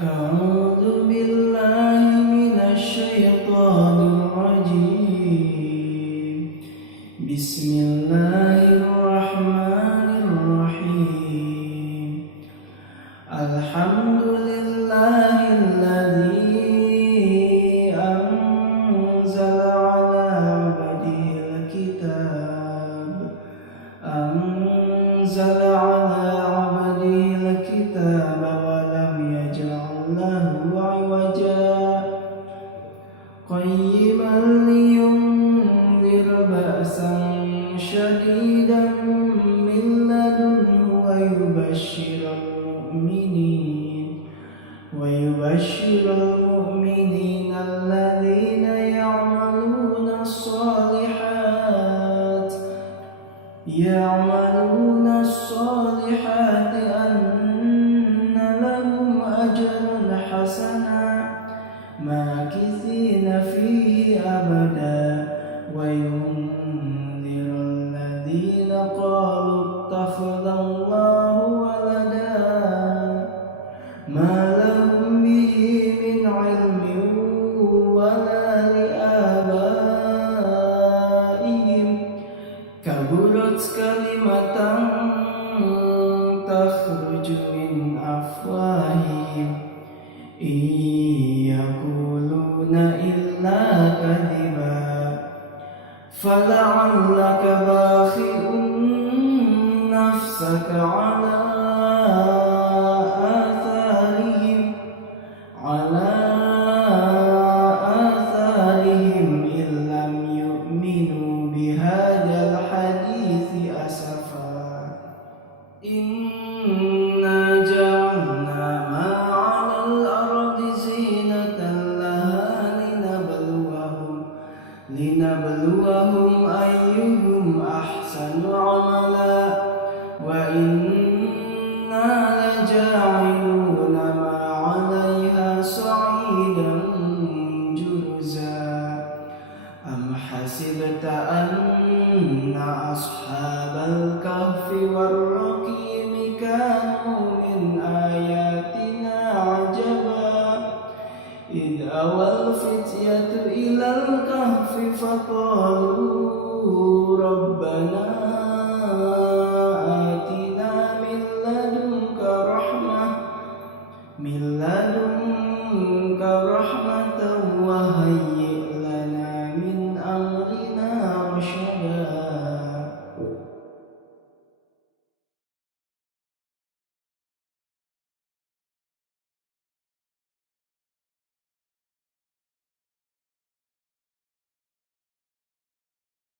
أعوذ بالله من الشيطان الرجيم. بسم الله الرحمن الرحيم. الحمد لله الذي أنزل على عبده الكتاب ولم يجعل له عوجا قيما لينذر بأسا شديدا من لدنه ويبشر المؤمنين الذين يعملون الصالحات أن لهم أجرا حسنا ماكثين فيه أبدا وينذر الذين قالوا اتخذ الله ولدا ما لهم به من علم ولا لآبائهم كبرت كلمة تخرج من أفواههم إن يقولون إلا كذبا فلعلك باخع نفسك على آثارهم إن لم يؤمنوا بهذا الحديث أسفا إنا جعلنا ما على الأرض زينة لها لنبلوهم أيهم أحسن عملا وإنا لجاعلون ما عليها صعيدا جرزا أم حسبت أن أصحاب الكهف والرقيم كانوا من آياتنا عجبا إذ أوى الفتية إلى الكهف فقالوا ربنا آتنا من لدنك